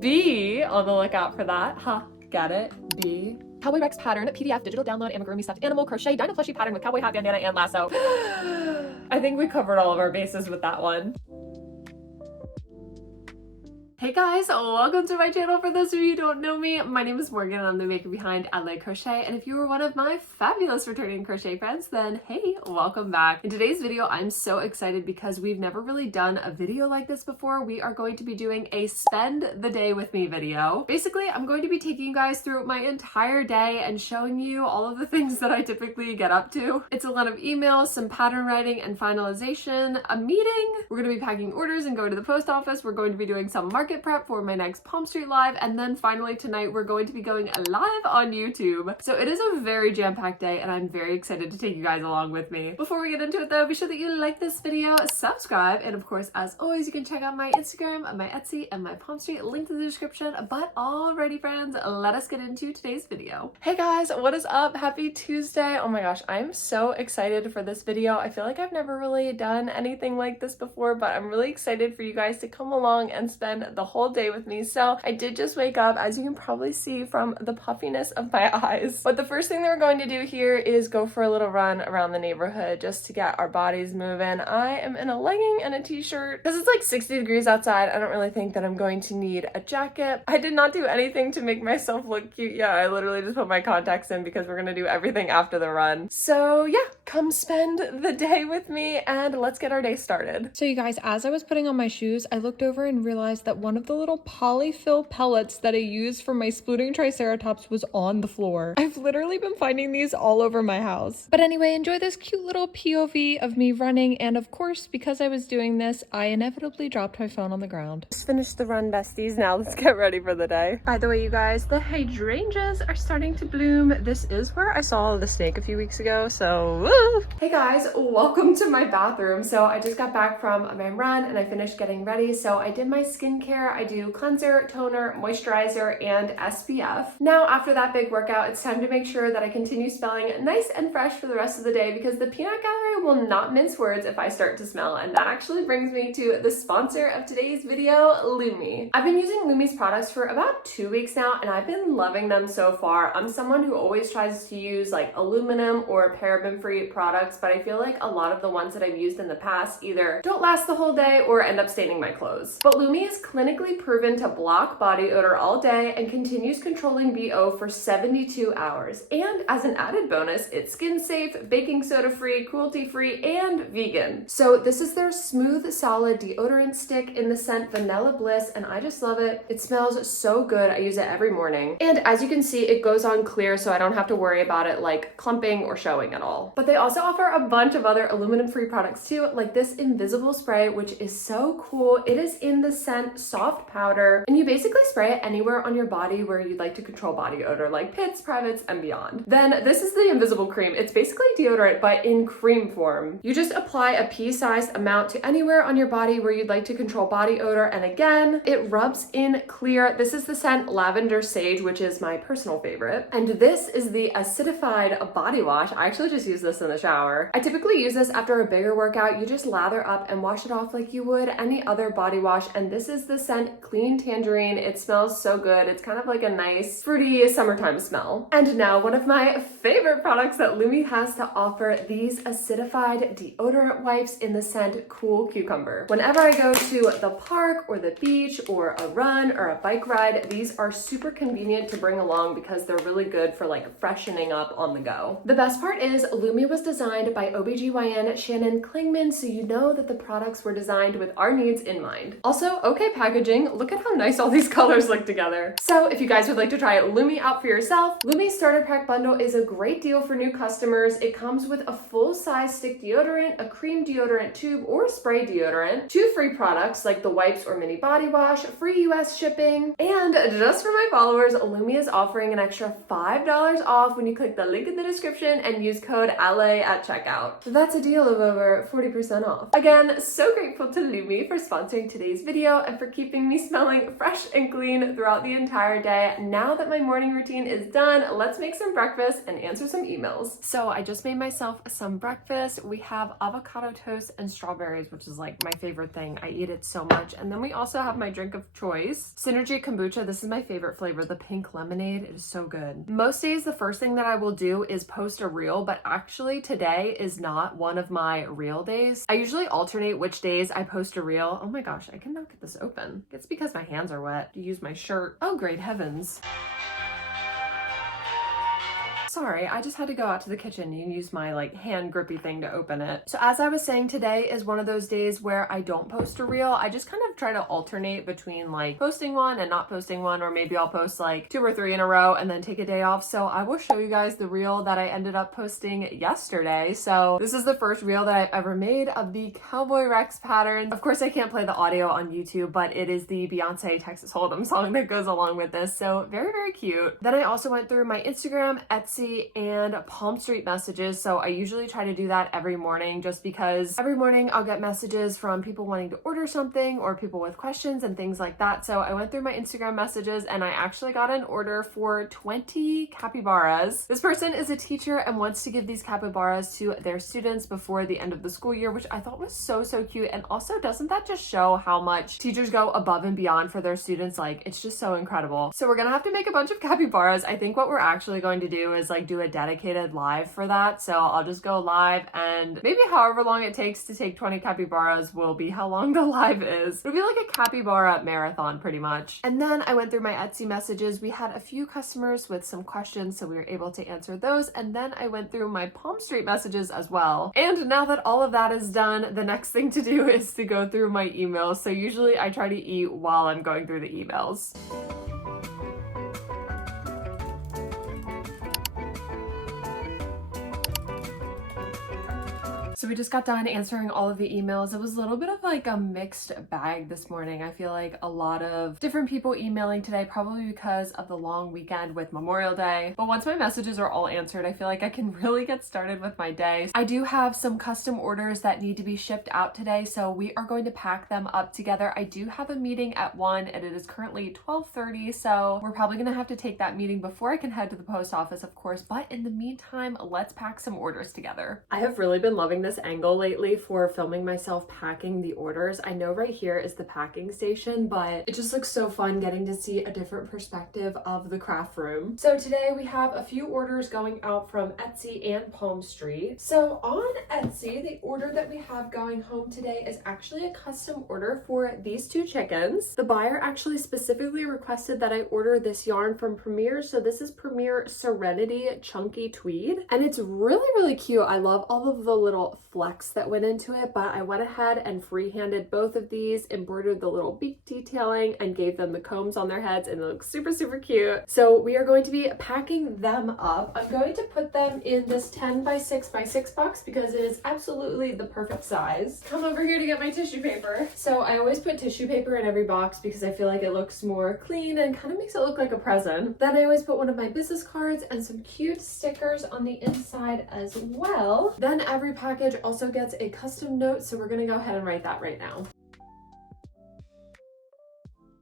Be on the lookout for that. Got it? Be. Cowboy Rex pattern, PDF, digital download, amigurumi stuffed animal, crochet, dino plushie pattern with cowboy hat, bandana, and lasso. I think we covered all of our bases with that one. Hey guys, welcome to my channel. For those of you who don't know me, my name is Morgan and I'm the maker behind Adelaide Crochet, and if you were one of my fabulous returning crochet friends, then hey, welcome back. In today's video, I'm so excited because we've never really done a video like this before. We are going to be doing a spend the day with me video. Basically, I'm going to be taking you guys through my entire day and showing you all of the things that I typically get up to. It's a lot of emails, some pattern writing and finalization, a meeting. We're going to be packing orders and going to the post office. We're going to be doing some market prep for my next Palm Street Live, and then finally tonight we're going to be going live on YouTube. So it is a very jam-packed day and I'm very excited to take you guys along with me. Before we get into it though, be sure that you like this video, subscribe, and of course, as always, you can check out my Instagram, my Etsy, and my Palm Street, link in the description. But alrighty friends, let us get into today's video. Hey guys, what is up? Happy Tuesday. Oh my gosh, I'm so excited for this video. I feel like I've never really done anything like this before, but I'm really excited for you guys to come along and spend the whole day with me. So I did just wake up, as you can probably see from the puffiness of my eyes. But the first thing that we're going to do here is go for a little run around the neighborhood just to get our bodies moving. I am in a legging and a t-shirt because it's like 60 degrees outside. I don't really think that I'm going to need a jacket. I did not do anything to make myself look cute. Yeah, I literally just put my contacts in because we're gonna do everything after the run. So yeah, come spend the day with me and let's get our day started. So you guys, as I was putting on my shoes, I looked over and realized that one of the little polyfill pellets that I use for my splooting triceratops was on the floor. I've literally been finding these all over my house. But anyway, enjoy this cute little POV of me running, and of course, because I was doing this, I inevitably dropped my phone on the ground. Just finished the run, besties. Now let's get ready for the day. By the way, you guys, the hydrangeas are starting to bloom. This is where I saw the snake a few weeks ago, so woo! Hey guys, welcome to my bathroom. So I just got back from my run and I finished getting ready. So I did my skincare. I do cleanser, toner, moisturizer, and SPF. Now, after that big workout, it's time to make sure that I continue smelling nice and fresh for the rest of the day because the peanut gallery will not mince words if I start to smell. And that actually brings me to the sponsor of today's video, Lumi. I've been using Lumi's products for about 2 weeks now and I've been loving them so far. I'm someone who always tries to use like aluminum or paraben-free products, but I feel like a lot of the ones that I've used in the past either don't last the whole day or end up staining my clothes. But Lumi is clinically proven to block body odor all day and continues controlling BO for 72 hours. And as an added bonus, it's skin safe, baking soda free, cruelty free, and vegan. So this is their smooth, solid deodorant stick in the scent Vanilla Bliss, and I just love it. It smells so good. I use it every morning. And as you can see, it goes on clear, so I don't have to worry about it like clumping or showing at all. But they also offer a bunch of other aluminum-free products too, like this invisible spray, which is so cool. It is in the scent Soft Powder, and you basically spray it anywhere on your body where you'd like to control body odor, like pits, privates, and beyond. Then this is the invisible cream. It's basically deodorant, but in cream form. You just apply a pea-sized amount to anywhere on your body where you'd like to control body odor, and again, it rubs in clear. This is the scent Lavender Sage, which is my personal favorite. And this is the acidified body wash. I actually just use this in the shower. I typically use this after a bigger workout. You just lather up and wash it off like you would any other body wash, and this is the scent Clean Tangerine. It smells so good. It's kind of like a nice fruity summertime smell. And now one of my favorite products that Lumi has to offer, these acidified deodorant wipes in the scent Cool Cucumber. Whenever I go to the park or the beach or a run or a bike ride, these are super convenient to bring along because they're really good for like freshening up on the go. The best part is Lumi was designed by OBGYN Shannon Klingman, so you know that the products were designed with our needs in mind. Also, okay packaging. Look at how nice all these colors look together. So if you guys would like to try Lumi out for yourself, Lumi's starter pack bundle is a great deal for new customers. It comes with a full-size stick deodorant, a cream deodorant tube, or spray deodorant, 2 free products like the wipes or mini body wash, free US shipping, and just for my followers, Lumi is offering an extra $5 off when you click the link in the description and use code ALAY at checkout. That's a deal of over 40% off. Again, so grateful to Lumi for sponsoring today's video and for keeping keeping me smelling fresh and clean throughout the entire day. Now that my morning routine is done, let's make some breakfast and answer some emails. So I just made myself some breakfast. We have avocado toast and strawberries, which is like my favorite thing. I eat it so much. And then we also have my drink of choice, Synergy kombucha. This is my favorite flavor, the pink lemonade. It is so good. Most days, the first thing that I will do is post a reel, but actually today is not one of my reel days. I usually alternate which days I post a reel. Oh my gosh, I cannot get this open. It's because my hands are wet to use my shirt. Oh, great heavens. Sorry, I just had to go out to the kitchen and use my like hand grippy thing to open it. So as I was saying, today is one of those days where I don't post a reel. I just kind of try to alternate between like posting one and not posting one, or maybe I'll post like 2 or 3 in a row and then take a day off. So I will show you guys the reel that I ended up posting yesterday. So this is the first reel that I've ever made of the Cowboy Rex pattern. Of course, I can't play the audio on YouTube, but it is the Beyonce Texas Hold'em song that goes along with this. So very, very cute. Then I also went through my Instagram, Etsy, and Palm Street messages. So I usually try to do that every morning, just because every morning I'll get messages from people wanting to order something or people with questions and things like that. So I went through my Instagram messages and I actually got an order for 20 capybaras. This person is a teacher and wants to give these capybaras to their students before the end of the school year, which I thought was so, so cute. And also, doesn't that just show how much teachers go above and beyond for their students? Like, it's just so incredible. So we're gonna have to make a bunch of capybaras. I think what we're actually going to do is like do a dedicated live for that. So I'll just go live, and maybe however long it takes to take 20 capybaras will be how long the live is. It'll be like a capybara marathon pretty much. And then I went through my Etsy messages. We had a few customers with some questions, so we were able to answer those. And then I went through my Palm Street messages as well. And now that all of that is done, the next thing to do is to go through my emails. So usually I try to eat while I'm going through the emails. So we just got done answering all of the emails. It was a little bit of like a mixed bag this morning. I feel like a lot of different people emailing today, probably because of the long weekend with Memorial Day. But once my messages are all answered, I feel like I can really get started with my day. I do have some custom orders that need to be shipped out today, so we are going to pack them up together. I do have a meeting at 1 and it is currently 12:30, so we're probably gonna have to take that meeting before I can head to the post office, of course. But in the meantime, let's pack some orders together. I have really been loving this angle lately for filming myself packing the orders. I know right here is the packing station, but it just looks so fun getting to see a different perspective of the craft room. So today we have a few orders going out from Etsy and Palm Street. So on Etsy, the order that we have going home today is actually a custom order for these 2 chickens. The buyer actually specifically requested that I order this yarn from Premier. So this is Premier Serenity Chunky Tweed, and it's really, really cute. I love all of the little flecks that went into it, but I went ahead and freehanded both of these, embroidered the little beak detailing, and gave them the combs on their heads, and it looks super, super cute. So we are going to be packing them up. I'm going to put them in this 10 by 6 by 6 box because it is absolutely the perfect size. Come over here to get my tissue paper. So I always put tissue paper in every box because I feel like it looks more clean and kind of makes it look like a present. Then I always put one of my business cards and some cute stickers on the inside as well. Then every package also gets a custom note, so we're gonna go ahead and write that right now.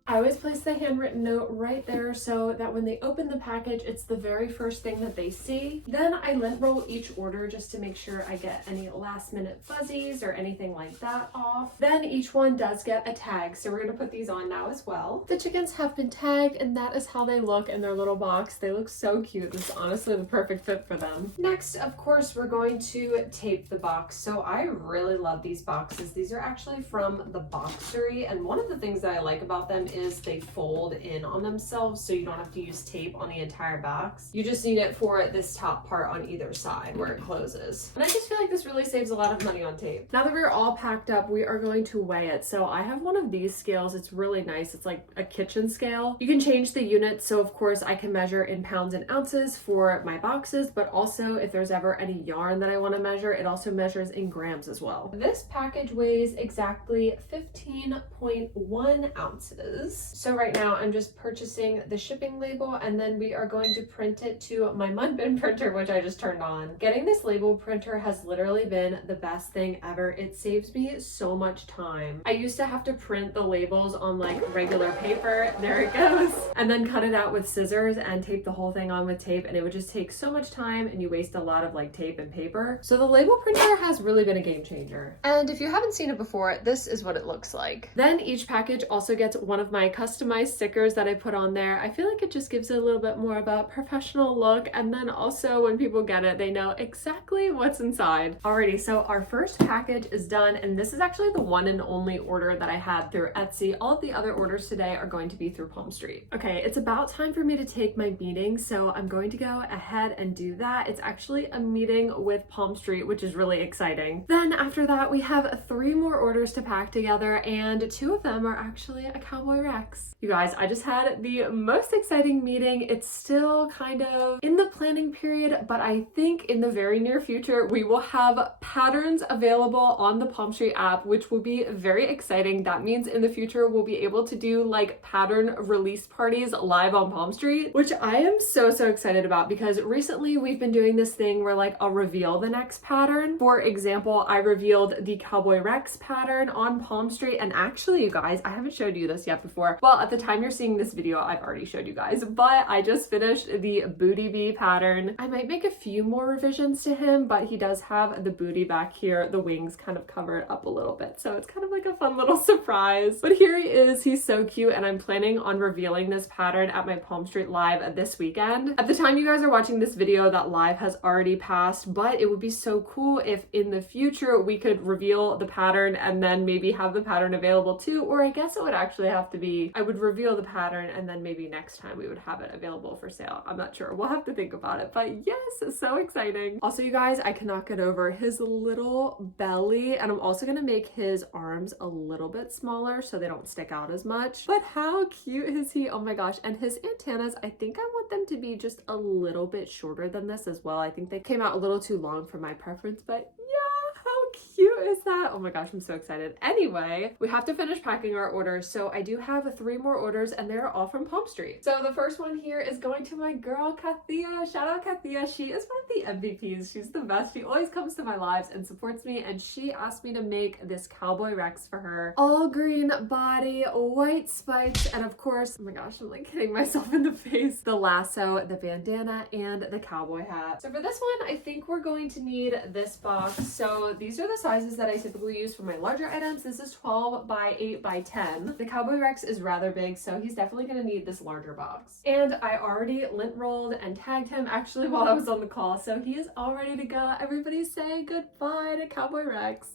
I always place the handwritten note right there so that when they open the package, it's the very first thing that they see. Then I lint roll each order just to make sure I get any last minute fuzzies or anything like that off. Then each one does get a tag, so we're gonna put these on now as well. The chickens have been tagged, and that is how they look in their little box. They look so cute. This is honestly the perfect fit for them. Next, of course, we're going to tape the box. So I really love these boxes. These are actually from the Boxery, and one of the things that I like about them is they fold in on themselves, so you don't have to use tape on the entire box. You just need it for this top part on either side where it closes. And I just feel like this really saves a lot of money on tape. Now that we're all packed up, we are going to weigh it. So I have one of these scales. It's really nice. It's like a kitchen scale. You can change the units, so of course I can measure in pounds and ounces for my boxes, but also if there's ever any yarn that I want to measure, it also measures in grams as well. This package weighs exactly 15.1 ounces. is. So right now I'm just purchasing the shipping label, and then we are going to print it to my mud bin printer, which I just turned on. Getting this label printer has literally been the best thing ever. It saves me so much time. I used to have to print the labels on like regular paper, there it goes, and then cut it out with scissors and tape the whole thing on with tape, and it would just take so much time and you waste a lot of like tape and paper. So the label printer has really been a game changer. And if you haven't seen it before, this is what it looks like. Then each package also gets one of my customized stickers that I put on there. I feel like it just gives it a little bit more of a professional look, and then also when people get it, they know exactly what's inside. Alrighty, so our first package is done, and this is actually the one and only order that I had through Etsy. All of the other orders today are going to be through Palm Street. Okay, it's about time for me to take my meeting, so I'm going to go ahead and do that. It's actually a meeting with Palm Street, which is really exciting. Then after that, we have 3 more orders to pack together, and 2 of them are actually a Cowboy Rex. You guys, I just had the most exciting meeting. It's still kind of in the planning period, but I think in the very near future, we will have patterns available on the Palm Street app, which will be very exciting. That means in the future, we'll be able to do like pattern release parties live on Palm Street, which I am so excited about, because recently we've been doing this thing where like I'll reveal the next pattern. For example, I revealed the Cowboy Rex pattern on Palm Street, and actually you guys, I haven't showed you this yet before. Well, at the time you're seeing this video, I've already showed you guys, but I just finished the Booty Bee pattern. I might make a few more revisions to him, but he does have the booty back here, the wings kind of covered up a little bit, so it's kind of like a fun little surprise. But here he is, he's so cute, and I'm planning on revealing this pattern at my Palm Street live this weekend. At the time you guys are watching this video, that live has already passed, but it would be so cool if in the future we could reveal the pattern and then maybe have the pattern available too, or I guess it would actually have to be, I would reveal the pattern and then maybe next time we would have it available for sale. I'm not sure, we'll have to think about it, but yes, so exciting. Also you guys, I cannot get over his little belly, and I'm also gonna make his arms a little bit smaller so they don't stick out as much. But how cute is he? Oh my gosh. And his antennas, I think I want them to be just a little bit shorter than this as well. I think they came out a little too long for my preference, but yeah, how cute is that? Oh my gosh, I'm so excited. Anyway, we have to finish packing our orders, so I do have 3 more orders, and they're all from Palm Street. So the first one here is going to my girl Kathia. Shout out Kathia. She is one of the MVPs. She's the best. She always comes to my lives and supports me, and she asked me to make this Cowboy Rex for her. All green body, white spikes, and of course, oh my gosh, I'm like hitting myself in the face, the lasso, the bandana, and the cowboy hat. So for this one, I think we're going to need this box. So these are the sizes that I typically use for my larger items. This is 12 by 8 by 10. The Cowboy Rex is rather big, so he's definitely gonna need this larger box. And I already lint rolled and tagged him actually while I was on the call, so he is all ready to go. Everybody say goodbye to Cowboy Rex.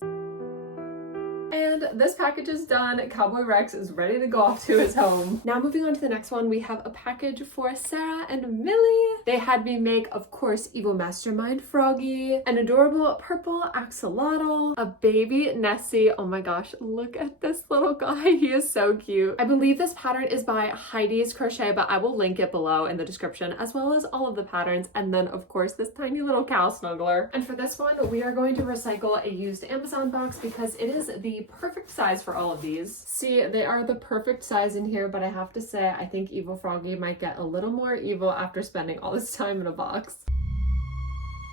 And this package is done. Cowboy Rex is ready to go off to his home. Now moving on to the next one, we have a package for Sarah and Millie. They had me make, of course, Evil Mastermind Froggy, an adorable purple axolotl, a baby Nessie. Oh my gosh, look at this little guy. He is so cute. I believe this pattern is by Heidi's Crochet, but I will link it below in the description, as well as all of the patterns. And then, of course, this tiny little cow snuggler. And for this one, we are going to recycle a used Amazon box because it is the perfect size for all of these. See, they are the perfect size in here, but I have to say, I think Evil Froggy might get a little more evil after spending all this time in a box.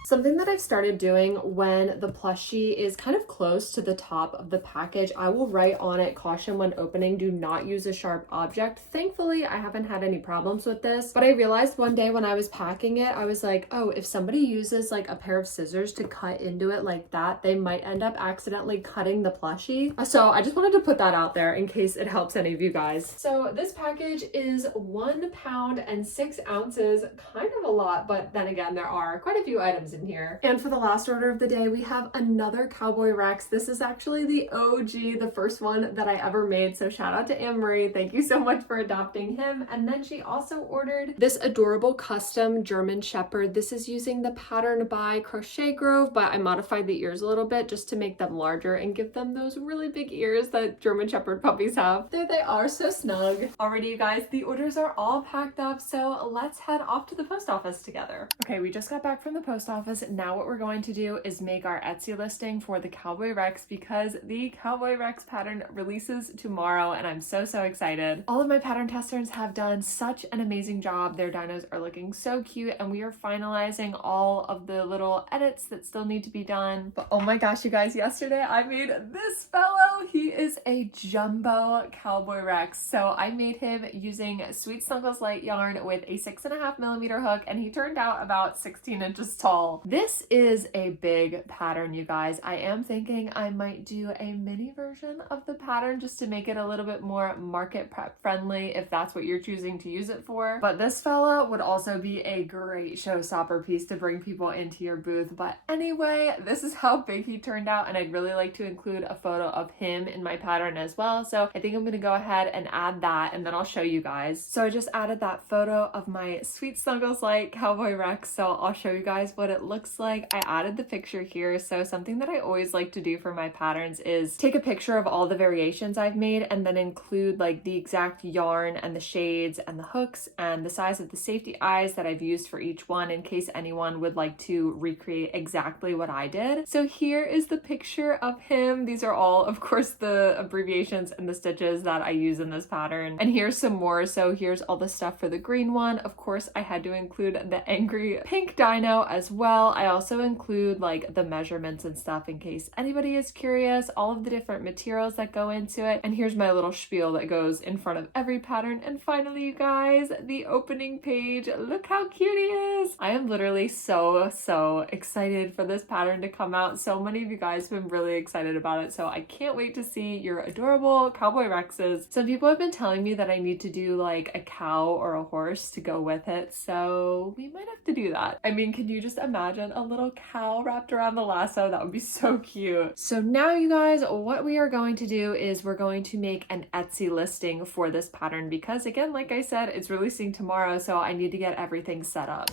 Something that I've started doing when the plushie is kind of close to the top of the package, I will write on it, caution when opening, do not use a sharp object. Thankfully, I haven't had any problems with this, but I realized one day when I was packing it, I was like, oh, if somebody uses like a pair of scissors to cut into it like that, they might end up accidentally cutting the plushie. So I just wanted to put that out there in case it helps any of you guys. So this package is 1 pound and 6 ounces, kind of a lot, but then again, there are quite a few items in here. And for the last order of the day, we have another Cowboy Rex. This is actually the OG, the first one that I ever made. So shout out to Anne-Marie. Thank you so much for adopting him. And then she also ordered this adorable custom German Shepherd. This is using the pattern by Crochet Grove, but I modified the ears a little bit just to make them larger and give them those really big ears that German Shepherd puppies have. There they are, so snug. Alrighty, you guys, the orders are all packed up, so let's head off to the post office together. Okay, we just got back from the post office. office. Now what we're going to do is make our Etsy listing for the Cowboy Rex because the Cowboy Rex pattern releases tomorrow and I'm so excited. All of my pattern testers have done such an amazing job. Their dinos are looking so cute and we are finalizing all of the little edits that still need to be done. But oh my gosh, you guys, yesterday I made this fellow. He is a jumbo Cowboy Rex. So I made him using Sweet Snuggles light yarn with a 6.5mm hook and he turned out about 16 inches tall. This is a big pattern, you guys. I am thinking I might do a mini version of the pattern just to make it a little bit more market prep friendly if that's what you're choosing to use it for. But this fella would also be a great showstopper piece to bring people into your booth. But anyway, this is how big he turned out and I'd really like to include a photo of him in my pattern as well. So I think I'm gonna go ahead and add that and then I'll show you guys. So I just added that photo of my Sweet Snuggles like Cowboy Rex, so I'll show you guys what it looks like. I added the picture here. So something that I always like to do for my patterns is take a picture of all the variations I've made and then include like the exact yarn and the shades and the hooks and the size of the safety eyes that I've used for each one in case anyone would like to recreate exactly what I did. So here is the picture of him. These are all, of course, the abbreviations and the stitches that I use in this pattern. And here's some more. So here's all the stuff for the green one. Of course, I had to include the angry pink dino as well. I also include like the measurements and stuff in case anybody is curious, all of the different materials that go into it. And here's my little spiel that goes in front of every pattern. And finally, you guys, the opening page. Look how cute he is. I am literally so excited for this pattern to come out. So many of you guys have been really excited about it. So I can't wait to see your adorable Cowboy Rexes. Some people have been telling me that I need to do like a cow or a horse to go with it. So we might have to do that. I mean, can you just imagine a little cow wrapped around the lasso? That would be so cute. So now you guys, what we are going to do is we're going to make an Etsy listing for this pattern because again, like I said, it's releasing tomorrow. So I need to get everything set up.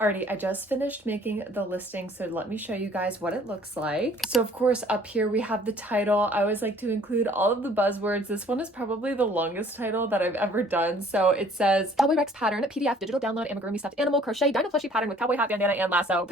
Alrighty, I just finished making the listing, so let me show you guys what it looks like. So of course up here we have the title. I always like to include all of the buzzwords. This one is probably the longest title that I've ever done. So it says Cowboy Rex pattern, PDF, digital download, amigurumi stuffed animal, crochet, dino plushie pattern with cowboy hat, bandana, and lasso.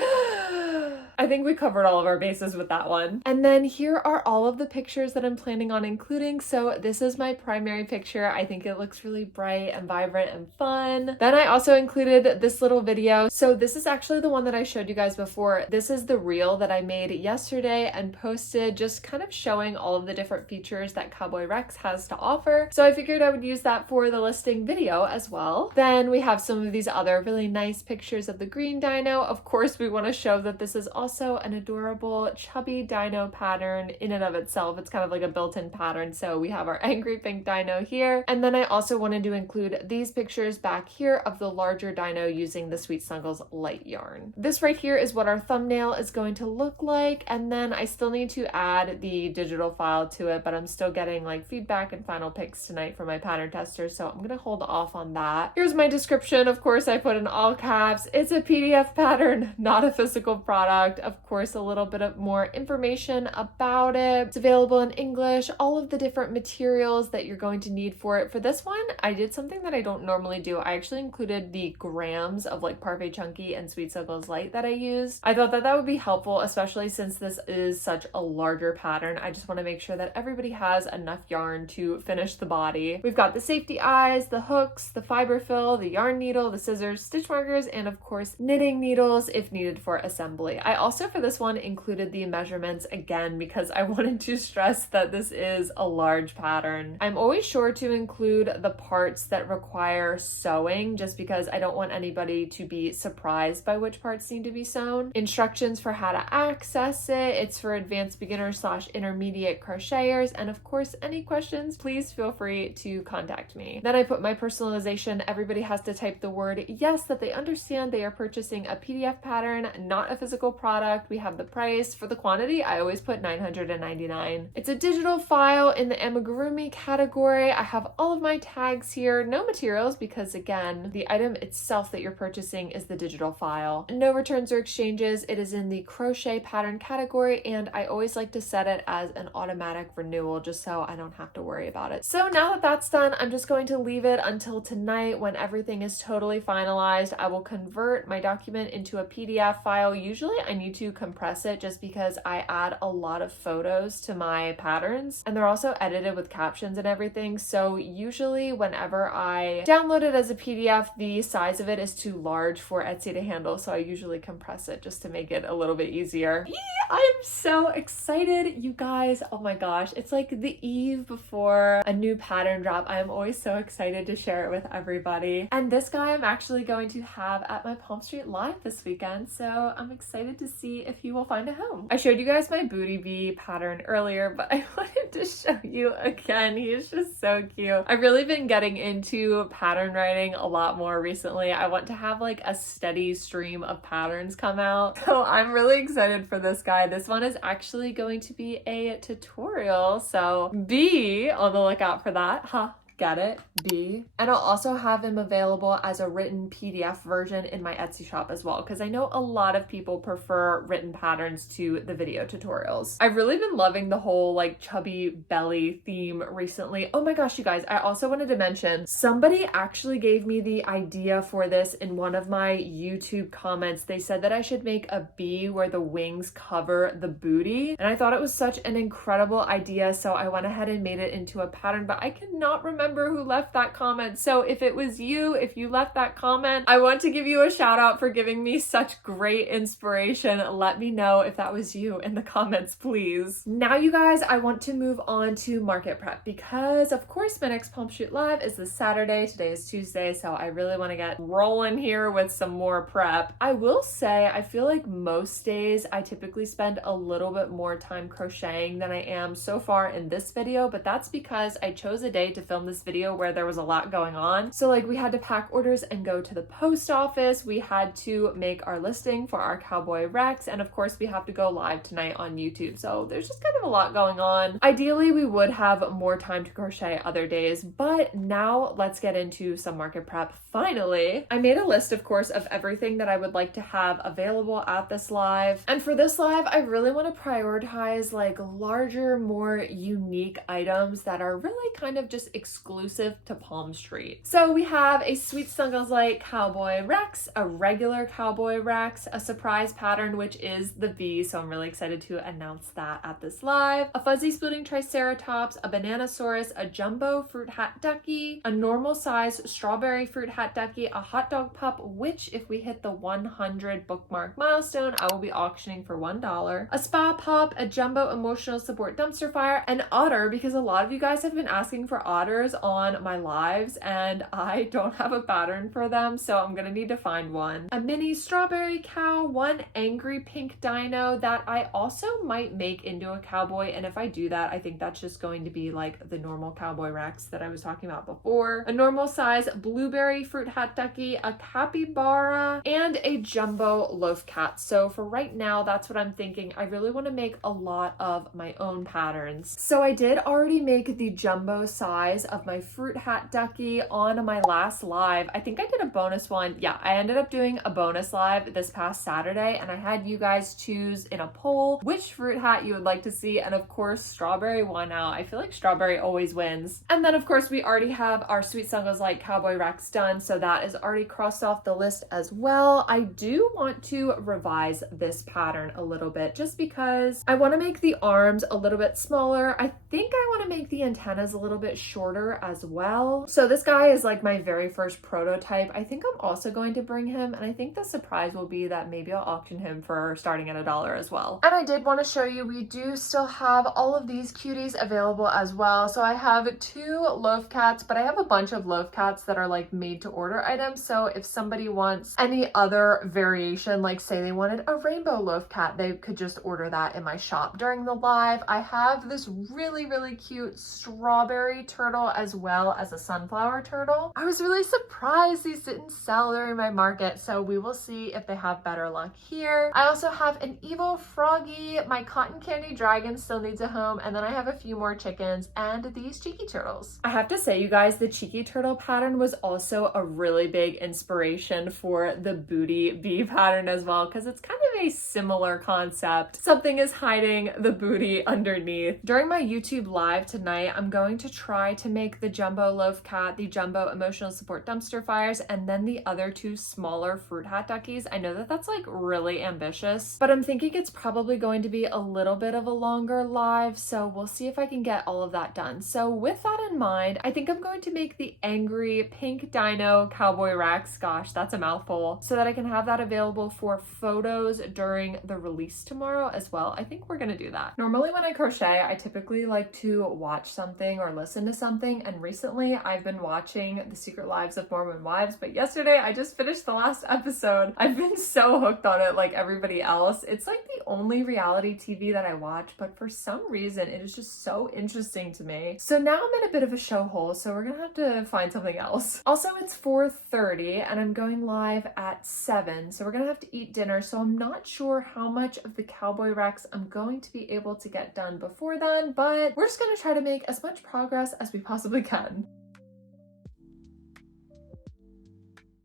I think we covered all of our bases with that one. And then here are all of the pictures that I'm planning on including. So this is my primary picture. I think it looks really bright and vibrant and fun. Then I also included this little video. So this is actually the one that I showed you guys before. This is the reel that I made yesterday and posted, just kind of showing all of the different features that Cowboy Rex has to offer. So I figured I would use that for the listing video as well. Then we have some of these other really nice pictures of the green dino. Of course, we want to show that this is also an adorable chubby dino pattern in and of itself. It's kind of like a built-in pattern. So we have our angry pink dino here. And then I also wanted to include these pictures back here of the larger dino using the Sweet Snuggles light yarn. This right here is what our thumbnail is going to look like. And then I still need to add the digital file to it, but I'm still getting like feedback and final picks tonight from my pattern testers. So I'm going to hold off on that. Here's my description. Of course, I put in all caps. It's a PDF pattern, not a physical product. Of course, a little bit of more information about it. It's available in English, all of the different materials that you're going to need for it. For this one, I did something that I don't normally do. I actually included the grams of like Parfait Chunky and Sweet Snuggles Light that I used. I thought that that would be helpful, especially since this is such a larger pattern. I just want to make sure that everybody has enough yarn to finish the body. We've got the safety eyes, the hooks, the fiber fill, the yarn needle, the scissors, stitch markers, and of course knitting needles if needed for assembly. I also for this one included the measurements again because I wanted to stress that this is a large pattern. I'm always sure to include the parts that require sewing just because I don't want anybody to be surprised by which parts need to be sewn. Instructions for how to access it. It's for advanced beginners / intermediate crocheters. And of course, any questions, please feel free to contact me. Then I put my personalization. Everybody has to type the word yes that they understand they are purchasing a PDF pattern, not a physical product. product. We have the price. For the quantity, I always put $9.99. It's a digital file in the amigurumi category. I have all of my tags here. No materials because, again, the item itself that you're purchasing is the digital file. No returns or exchanges. It is in the crochet pattern category, and I always like to set it as an automatic renewal just so I don't have to worry about it. So now that that's done, I'm just going to leave it until tonight when everything is totally finalized. I will convert my document into a PDF file. Usually I need to compress it just because I add a lot of photos to my patterns, and they're also edited with captions and everything. So usually whenever I download it as a PDF, the size of it is too large for Etsy to handle. So I usually compress it just to make it a little bit easier. I am so excited, you guys. Oh my gosh. It's like the eve before a new pattern drop. I am always so excited to share it with everybody. And this guy I'm actually going to have at my Palm Street Live this weekend. So I'm excited to see if he will find a home. I showed you guys my booty bee pattern earlier, but I wanted to show you again. He is just so cute. I've really been getting into pattern writing a lot more recently. I want to have like a steady stream of patterns come out. So I'm really excited for this guy. This one is actually going to be a tutorial. So be on the lookout for that. Huh. Get it? B. And I'll also have him available as a written PDF version in my Etsy shop as well, because I know a lot of people prefer written patterns to the video tutorials. I've really been loving the whole like chubby belly theme recently. Oh my gosh, you guys, I also wanted to mention somebody actually gave me the idea for this in one of my YouTube comments. They said that I should make a bee where the wings cover the booty, and I thought it was such an incredible idea, so I went ahead and made it into a pattern, but I cannot remember who left that comment. So if it was you, if you left that comment, I want to give you a shout out for giving me such great inspiration. Let me know if that was you in the comments, please. Now, you guys, I want to move on to market prep because, of course, my next Palm Shoot Live is this Saturday. Today is Tuesday, so I really want to get rolling here with some more prep. I will say, I feel like most days I typically spend a little bit more time crocheting than I am so far in this video, but that's because I chose a day to film this video where there was a lot going on. So like we had to pack orders and go to the post office. We had to make our listing for our Cowboy Rex. And of course we have to go live tonight on YouTube. So there's just kind of a lot going on. Ideally, we would have more time to crochet other days, but now let's get into some market prep. Finally, I made a list, of course, of everything that I would like to have available at this live. And for this live, I really want to prioritize like larger, more unique items that are really kind of just exclusive to Palm Street. So we have a Sweet Snuggles Light Cowboy Rex, a regular Cowboy Rex, a surprise pattern, which is the bee. So I'm really excited to announce that at this live. A fuzzy splitting triceratops, a Bananasaurus, a jumbo fruit hat ducky, a normal size strawberry fruit hat ducky, a hot dog pup, which if we hit the 100 bookmark milestone, I will be auctioning for $1. A spa pup, a jumbo emotional support dumpster fire, an otter, because a lot of you guys have been asking for otters on my lives and I don't have a pattern for them, so I'm gonna need to find one. A mini strawberry cow, one angry pink dino that I also might make into a cowboy, and if I do that, I think that's just going to be like the normal Cowboy Rex that I was talking about before. A normal size blueberry fruit hat ducky, a capybara, and a jumbo loaf cat. So for right now, that's what I'm thinking. I really want to make a lot of my own patterns. So I did already make the jumbo size of my fruit hat ducky on my last live. I think I did a bonus one. Yeah, I ended up doing a bonus live this past Saturday, and I had you guys choose in a poll which fruit hat you would like to see, and of course strawberry won out. I feel like strawberry always wins. And then of course we already have our Sweet Snuggles Light Cowboy Rex done, so that is already crossed off the list as well. I do want to revise this pattern a little bit just because I want to make the arms a little bit smaller. I think I want to make the antennas a little bit shorter as well. So this guy is like my very first prototype. I think I'm also going to bring him, and I think the surprise will be that maybe I'll auction him for starting at $1 as well. And I did want to show you, we do still have all of these cuties available as well. So I have 2 loaf cats, but I have a bunch of loaf cats that are like made to order items. So if somebody wants any other variation, like say they wanted a rainbow loaf cat, they could just order that in my shop during the live. I have this really, really cute strawberry turtle as well as a sunflower turtle. I was really surprised these didn't sell during my market, so we will see if they have better luck here. I also have an evil froggy, my cotton candy dragon still needs a home, and then I have a few more chickens and these cheeky turtles. I have to say, you guys, the cheeky turtle pattern was also a really big inspiration for the booty bee pattern as well, because it's kind of a similar concept. Something is hiding the booty underneath. During my YouTube live tonight, I'm going to try to make the jumbo loaf cat, the jumbo emotional support dumpster fires, and then the other two smaller fruit hat duckies. I know that that's like really ambitious, but I'm thinking it's probably going to be a little bit of a longer live, so we'll see if I can get all of that done. So with that in mind, I think I'm going to make the angry pink dino Cowboy Rex, gosh, that's a mouthful, so that I can have that available for photos during the release tomorrow as well. I think we're gonna do that. Normally when I crochet, I typically like to watch something or listen to something, and recently I've been watching The Secret Lives of Mormon Wives, but yesterday I just finished the last episode. I've been so hooked on it like everybody else. It's like the only reality TV that I watch, but for some reason it is just so interesting to me. So now I'm in a bit of a show hole, so we're gonna have to find something else. Also, it's 4:30 and I'm going live at 7, so we're gonna have to eat dinner, so I'm not sure how much of the Cowboy Rex I'm going to be able to get done before then, but we're just gonna try to make as much progress as we possibly can.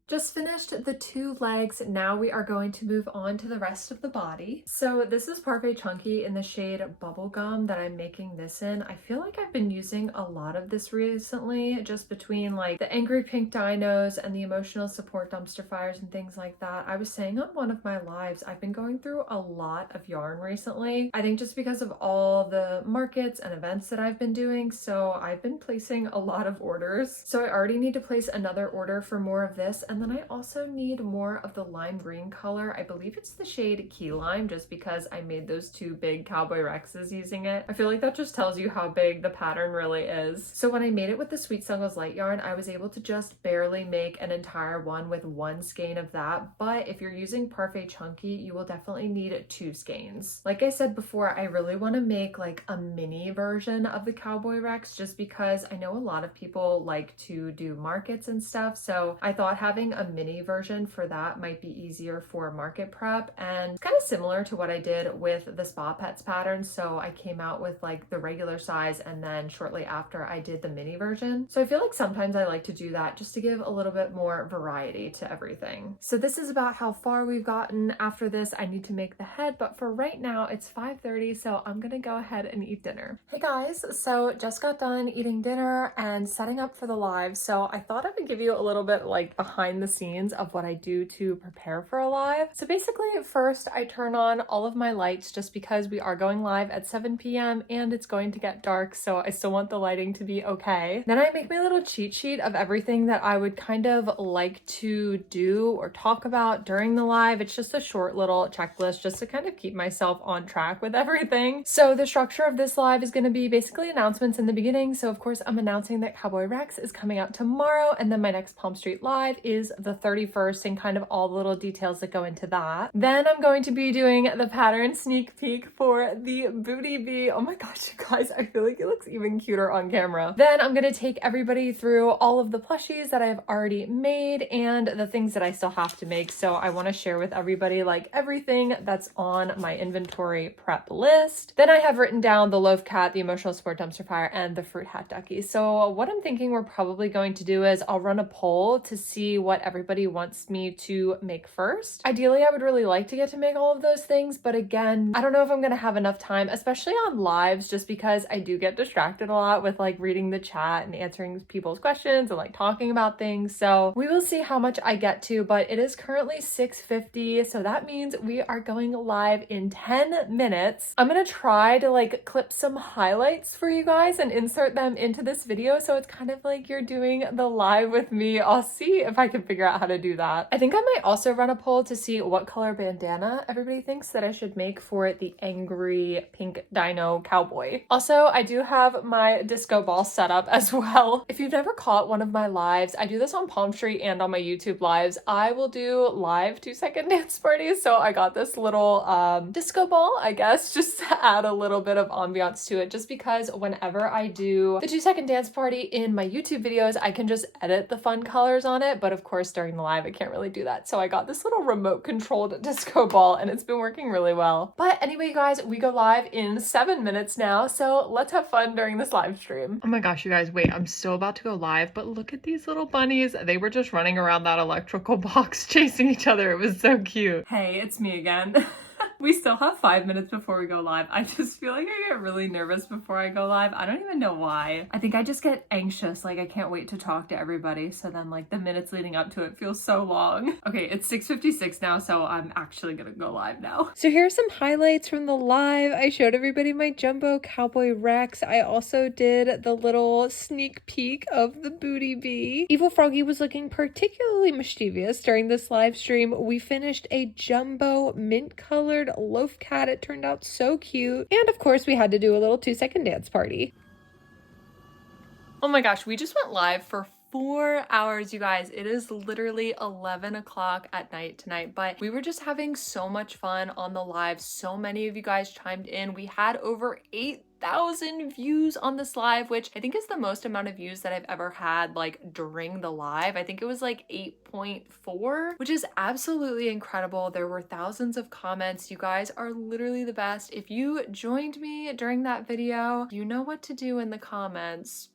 Just finished the 2 legs. Now we are going to move on to the rest of the body. So this is Parfait Chunky in the shade Bubblegum that I'm making this in. I feel like I've been using a lot of this recently, just between like the angry pink dinos and the emotional support dumpster fires and things like that. I was saying on one of my lives, I've been going through a lot of yarn recently. I think just because of all the markets and events that I've been doing. So I've been placing a lot of orders. So I already need to place another order for more of this. And then I also need more of the lime green color. I believe it's the shade Key Lime, just because I made those 2 big Cowboy Rexes using it. I feel like that just tells you how big the pattern really is. So when I made it with the Sweet Snuggles light yarn, I was able to just barely make an entire one with 1 skein of that. But if you're using Parfait Chunky, you will definitely need 2 skeins. Like I said before, I really want to make like a mini version of the Cowboy Rex, just because I know a lot of people like to do markets and stuff. So I thought having a mini version for that might be easier for market prep, and kind of similar to what I did with the Spa Pets pattern. So I came out with like the regular size, and then shortly after I did the mini version. So I feel like sometimes I like to do that just to give a little bit more variety to everything. So this is about how far we've gotten. After this, I need to make the head, but for right now it's 5:30, so I'm gonna go ahead and eat dinner. Hey guys, so just got done eating dinner and setting up for the live. So I thought I would give you a little bit like behind the scenes of what I do to prepare for a live. So basically, first I turn on all of my lights, just because we are going live at 7 p.m. and it's going to get dark, so I still want the lighting to be okay. Then I make my little cheat sheet of everything that I would kind of like to do or talk about during the live. It's just a short little checklist just to kind of keep myself on track with everything. So the structure of this live is going to be basically announcements in the beginning. So of course I'm announcing that Cowboy Rex is coming out tomorrow, and then my next Palm Street live is the 31st, and kind of all the little details that go into that. Then I'm going to be doing the pattern sneak peek for the booty bee. Oh my gosh, you guys, I feel like it looks even cuter on camera. Then I'm going to take everybody through all of the plushies that I've already made and the things that I still have to make. So I want to share with everybody like everything that's on my inventory prep list. Then I have written down the loaf cat, the emotional support dumpster fire, and the fruit hat ducky. So what I'm thinking we're probably going to do is I'll run a poll to see what everybody wants me to make first. Ideally, I would really like to get to make all of those things, but again, I don't know if I'm gonna have enough time, especially on lives, just because I do get distracted a lot with like reading the chat and answering people's questions and like talking about things. So we will see how much I get to, but it is currently 6:50, so that means we are going live in 10 minutes. I'm gonna try to like clip some highlights for you guys and insert them into this video, so it's kind of like you're doing the live with me. I'll see if I can couldn't figure out how to do that. I think I might also run a poll to see what color bandana everybody thinks that I should make for the angry pink dino cowboy. Also, I do have my disco ball set up as well. If you've never caught one of my lives, I do this on Palm Tree and on my YouTube lives. I will do live 2-second dance parties. So I got this little disco ball, I guess, just to add a little bit of ambiance to it, just because whenever I do the 2-second dance party in my YouTube videos, I can just edit the fun colors on it. But of course, during the live, I can't really do that. So I got this little remote controlled disco ball and it's been working really well. But anyway, you guys, we go live in 7 minutes now. So let's have fun during this live stream. Oh my gosh, you guys, wait, I'm still about to go live, but look at these little bunnies. They were just running around that electrical box chasing each other. It was so cute. Hey, it's me again. We still have 5 minutes before we go live. I just feel like I get really nervous before I go live. I don't even know why. I think I just get anxious. Like I can't wait to talk to everybody. So then like the minutes leading up to it feels so long. Okay, it's 6:56 now, so I'm actually gonna go live now. So here's some highlights from the live. I showed everybody my jumbo Cowboy Rex. I also did the little sneak peek of the Booty Bee. Evil Froggy was looking particularly mischievous during this live stream. We finished a jumbo mint colored loaf cat. It turned out so cute. And of course we had to do a little 2-second dance party. Oh my gosh, we just went live for 4 hours, you guys. It is literally 11 o'clock at night tonight, but we were just having so much fun on the live. So many of you guys chimed in. We had over 8,000 views on this live, which I think is the most amount of views that I've ever had like during the live. I think it was like 8.4, which is absolutely incredible. There were thousands of comments. You guys are literally the best. If you joined me during that video, you know what to do in the comments.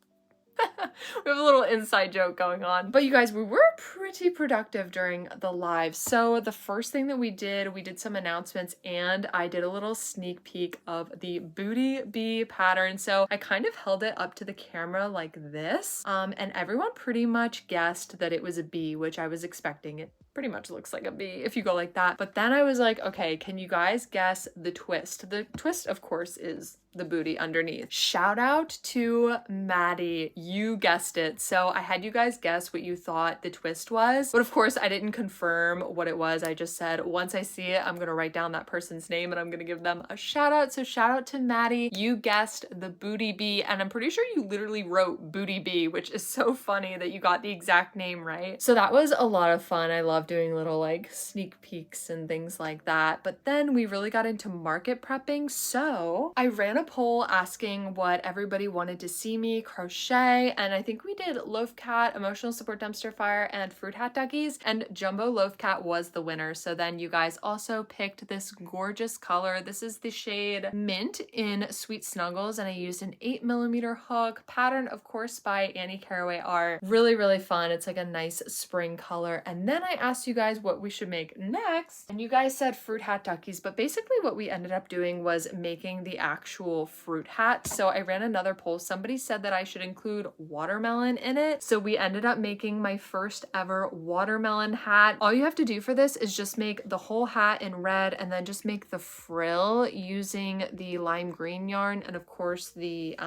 We have a little inside joke going on. But you guys, we were pretty productive during the live. So the first thing that we did some announcements and I did a little sneak peek of the Booty Bee pattern. So I kind of held it up to the camera like this. And everyone pretty much guessed that it was a bee, which I was expecting. It pretty much looks like a bee if you go like that. But then I was like, okay, can you guys guess the twist? The twist, of course, is the booty underneath. Shout out to Maddie. You guessed it. So I had you guys guess what you thought the twist was. But of course, I didn't confirm what it was. I just said, once I see it, I'm going to write down that person's name and I'm going to give them a shout out. So shout out to Maddie. You guessed the Booty Bee. And I'm pretty sure you literally wrote Booty Bee, which is so funny that you got the exact name right. So that was a lot of fun. I love doing little like sneak peeks and things like that. But then we really got into market prepping. So I ran a poll asking what everybody wanted to see me crochet, and I think we did Loaf Cat, Emotional Support Dumpster Fire, and Fruit Hat Duckies, and Jumbo Loaf Cat was the winner. So then you guys also picked this gorgeous color. This is the shade Mint in Sweet Snuggles, and I used an 8mm hook, pattern of course by Annie Caraway Art. Really, really fun. It's like a nice spring color. And then I asked you guys what we should make next, and you guys said Fruit Hat Duckies, but basically what we ended up doing was making the actual fruit hat. So I ran another poll. Somebody said that I should include watermelon in it. So we ended up making my first ever watermelon hat. All you have to do for this is just make the whole hat in red and then just make the frill using the lime green yarn and of course the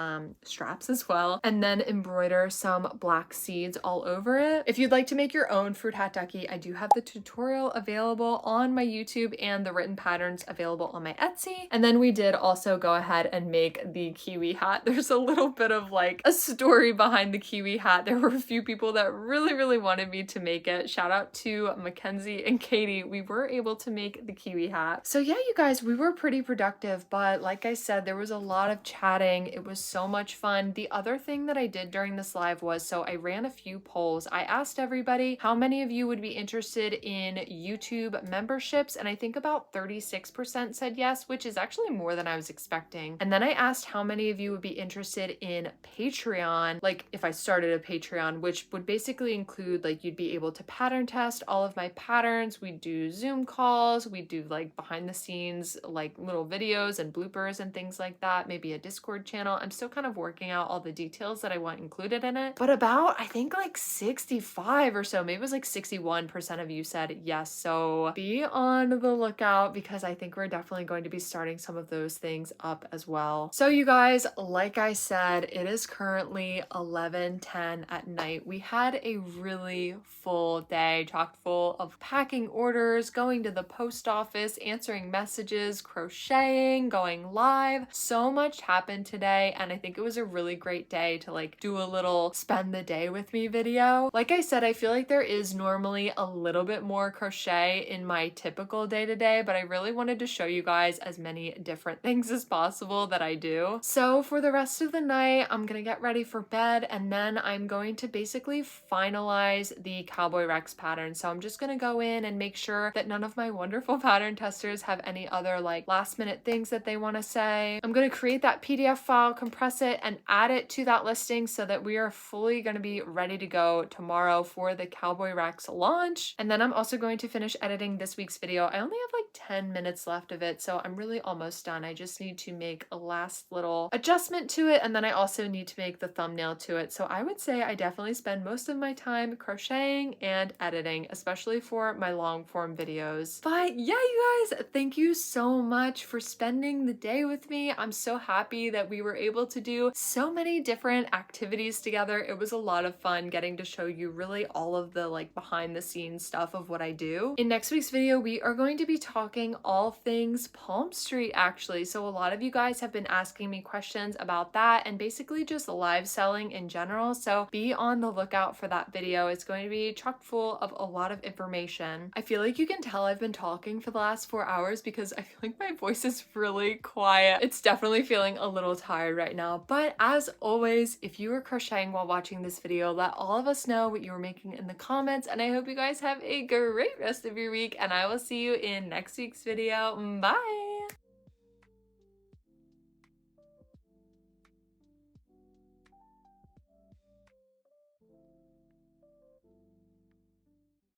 straps as well, and then embroider some black seeds all over it. If you'd like to make your own fruit hat ducky, I do have the tutorial available on my YouTube and the written patterns available on my Etsy. And then we did also go ahead and make the kiwi hat. There's a little bit of like a story behind the kiwi hat. There were a few people that really wanted me to make it. Shout out to Mackenzie and Katie. We were able to make the kiwi hat. So yeah, you guys, we were pretty productive, but like I said, there was a lot of chatting. It was so much fun. The other thing that I did during this live was, so I ran a few polls. I asked everybody how many of you would be interested in YouTube memberships, and I think about 36% said yes, which is actually more than I was expecting. And then I asked how many of you would be interested in Patreon, like if I started a Patreon, which would basically include like you'd be able to pattern test all of my patterns. We do Zoom calls, we do like behind the scenes like little videos and bloopers and things like that, maybe a Discord channel. I'm still kind of working out all the details that I want included in it, but about I think like 65 or so, maybe it was like 61% of you said yes. So be on the lookout because I think we're definitely going to be starting some of those things up as well. well. So you guys, like I said, it is currently 11:10 at night. We had a really full day, chock full of packing orders, going to the post office, answering messages, crocheting, going live. So much happened today, and I think it was a really great day to like do a little spend the day with me video. Like I said, I feel like there is normally a little bit more crochet in my typical day-to-day, but I really wanted to show you guys as many different things as possible that I do. So for the rest of the night, I'm gonna get ready for bed, and then I'm going to basically finalize the Cowboy Rex pattern. So I'm just gonna go in and make sure that none of my wonderful pattern testers have any other like last minute things that they want to say. I'm gonna create that PDF file, compress it, and add it to that listing so that we are fully gonna be ready to go tomorrow for the Cowboy Rex launch. And then I'm also going to finish editing this week's video. I only have like 10 minutes left of it, so I'm really almost done. I just need to make a last little adjustment to it, and then I also need to make the thumbnail to it. So I would say I definitely spend most of my time crocheting and editing, especially for my long form videos. But yeah, you guys, thank you so much for spending the day with me. I'm so happy that we were able to do so many different activities together. It was a lot of fun getting to show you really all of the like behind the scenes stuff of what I do. In next week's video, we are going to be talking all things Palm Street actually. So a lot of you guys have been asking me questions about that and basically just live selling in general. So be on the lookout for that video. It's going to be chock full of a lot of information. I feel like you can tell I've been talking for the last 4 hours because I feel like my voice is really quiet. It's definitely feeling a little tired right now. But as always, if you are crocheting while watching this video, let all of us know what you were making in the comments. And I hope you guys have a great rest of your week, and I will see you in next week's video. Bye!